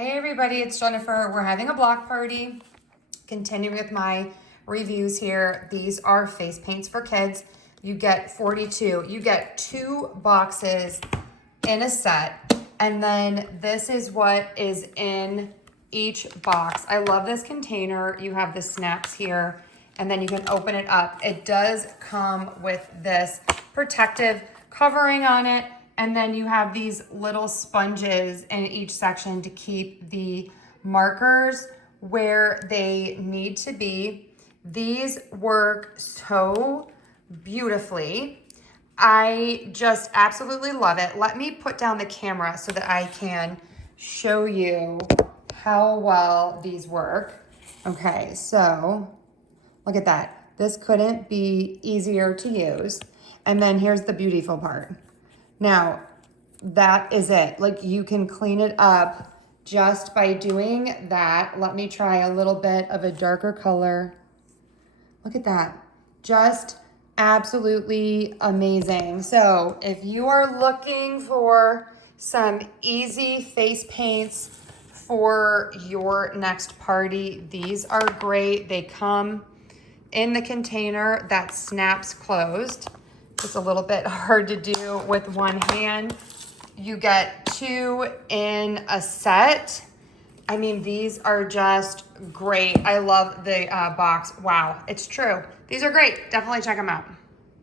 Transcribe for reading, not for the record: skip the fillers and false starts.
Hey everybody, it's Jennifer. We're having a block party. Continuing with my reviews here. These are face paints for kids. You get 42. You get 2 boxes in a set. And then this is what is in each box. I love this container. You have the snaps here and then you can open it up. It does come with this protective covering on it. And then you have these little sponges in each section to keep the markers where they need to be. These work so beautifully. I just absolutely love it. Let me put down the camera so that I can show you how well these work. Okay, so look at that. This couldn't be easier to use. And then here's the beautiful part. Now, that is it. Like, you can clean it up just by doing that. Let me try a little bit of a darker color. Look at that. Just absolutely amazing. So if you are looking for some easy face paints for your next party, these are great. They come in the container that snaps closed. It's a little bit hard to do with one hand. You get 2 in a set. I mean, these are just great. I love the box. Wow, it's true. These are great. Definitely check them out.